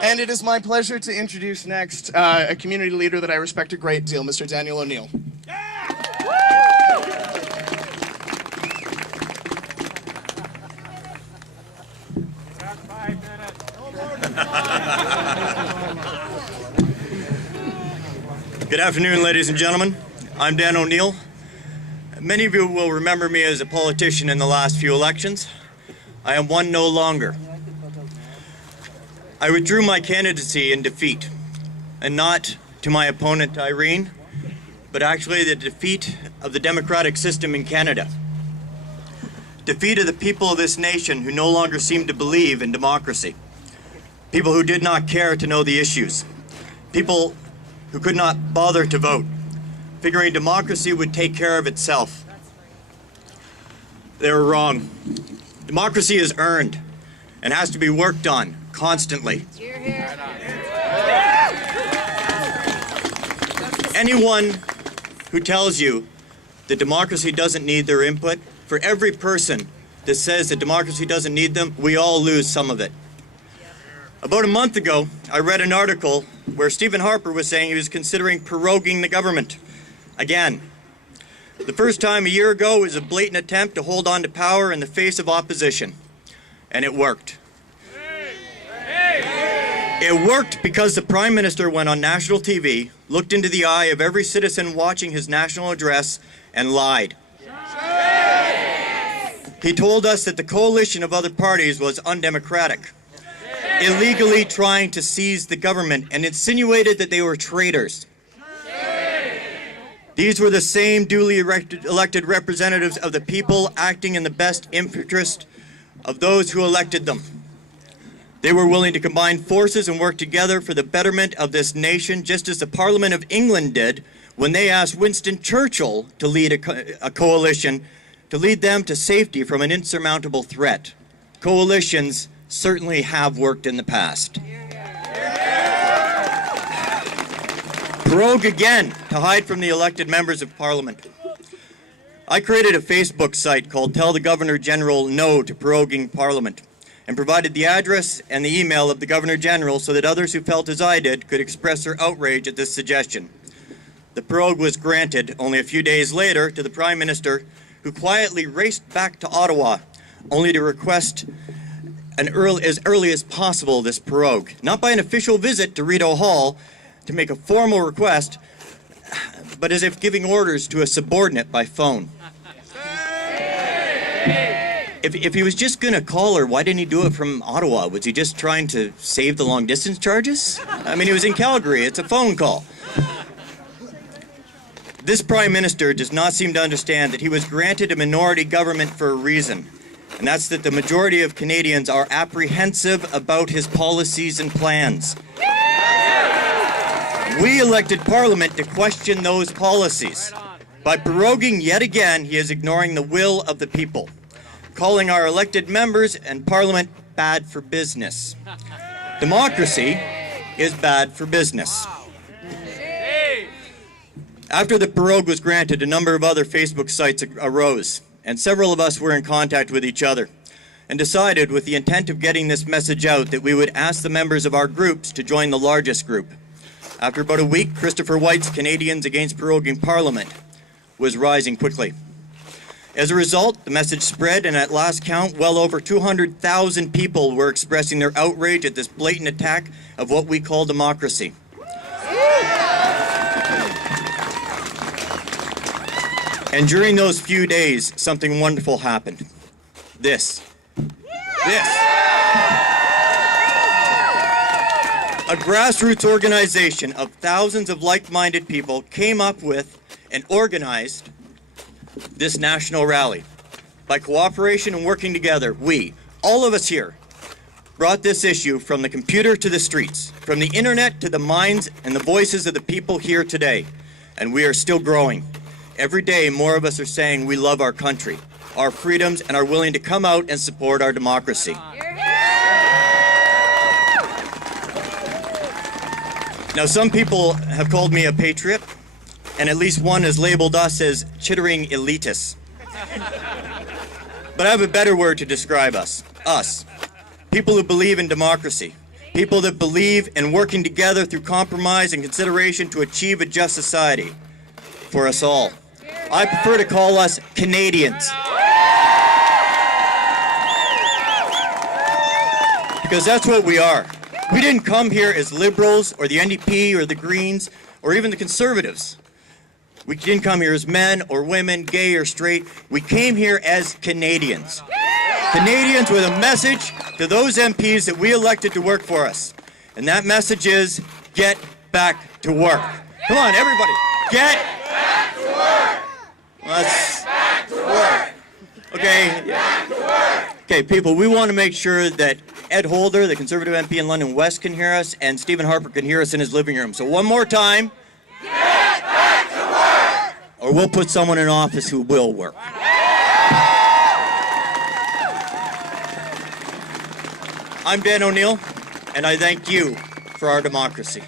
And it is my pleasure to introduce next a community leader that I respect a great deal, Mr. Daniel O'Neill. Good afternoon, ladies and gentlemen. I'm Dan O'Neill. Many of you will remember me as a politician in the last few elections. I am one no longer. I withdrew my candidacy in defeat, and not to my opponent Irene, but actually the defeat of the democratic system in Canada. Defeat of the people of this nation who no longer seem to believe in democracy. People who did not care to know the issues. People who could not bother to vote, figuring democracy would take care of itself. They were wrong. Democracy is earned and has to be worked on constantly. Anyone who tells you that democracy doesn't need their input, for every person that says that democracy doesn't need them, we all lose some of it. About a month ago, I read an article where Stephen Harper was saying he was considering proroguing the government again. The first time a year ago was a blatant attempt to hold on to power in the face of opposition, and it worked. It worked because the Prime Minister went on national TV, looked into the eye of every citizen watching his national address, and lied. He told us that the coalition of other parties was undemocratic, illegally trying to seize the government, and insinuated that they were traitors. These were the same duly elected representatives of the people acting in the best interest of those who elected them. They were willing to combine forces and work together for the betterment of this nation, just as the Parliament of England did when they asked Winston Churchill to lead a coalition to lead them to safety from an insurmountable threat. Coalitions certainly have worked in the past. Prorogue again to hide from the elected members of Parliament. I created a Facebook site called Tell the Governor General No to Proroguing Parliament, and provided the address and the email of the Governor General so that others who felt as I did could express their outrage at this suggestion. The prorogue was granted only a few days later to the Prime Minister, who quietly raced back to Ottawa, only to request as early as possible this prorogue, not by an official visit to Rideau Hall to make a formal request, but as if giving orders to a subordinate by phone. If he was just going to call her, why didn't he do it from Ottawa? Was he just trying to save the long distance charges? I mean, he was in Calgary. It's a phone call. This Prime Minister does not seem to understand that he was granted a minority government for a reason, and that's that the majority of Canadians are apprehensive about his policies and plans. We elected Parliament to question those policies. By proroguing yet again, he is ignoring the will of the people, calling our elected members and Parliament bad for business. Democracy is bad for business. After the prorogue was granted, a number of other Facebook sites arose, and several of us were in contact with each other, and decided with the intent of getting this message out that we would ask the members of our groups to join the largest group. After about a week, Christopher White's Canadians Against Proroguing Parliament was rising quickly. As a result, the message spread, and at last count, well over 200,000 people were expressing their outrage at this blatant attack of what we call democracy. And during those few days, something wonderful happened. This. A grassroots organization of thousands of like-minded people came up with and organized this national rally. By cooperation and working together, we, all of us here, brought this issue from the computer to the streets, from the internet to the minds and the voices of the people here today. And we are still growing. Every day, more of us are saying we love our country, our freedoms, and are willing to come out and support our democracy. Now, some people have called me a patriot, and at least one has labeled us as chittering elitists. But I have a better word to describe us. Us. People who believe in democracy. People that believe in working together through compromise and consideration to achieve a just society for us all. I prefer to call us Canadians. Because that's what we are. We didn't come here as liberals or the NDP or the Greens or even the Conservatives. We didn't come here as men or women, gay or straight. We came here as Canadians. Canadians with a message to those MPs that we elected to work for us. And that message is, get back to work. Come on, everybody. Get back to work. Let's back to work. Okay. Back to work. Okay, people, we want to make sure that Ed Holder, the Conservative MP in London West, can hear us, and Stephen Harper can hear us in his living room. So one more time. Get back to work. Or we'll put someone in office who will work. I'm Dan O'Neill, and I thank you for our democracy.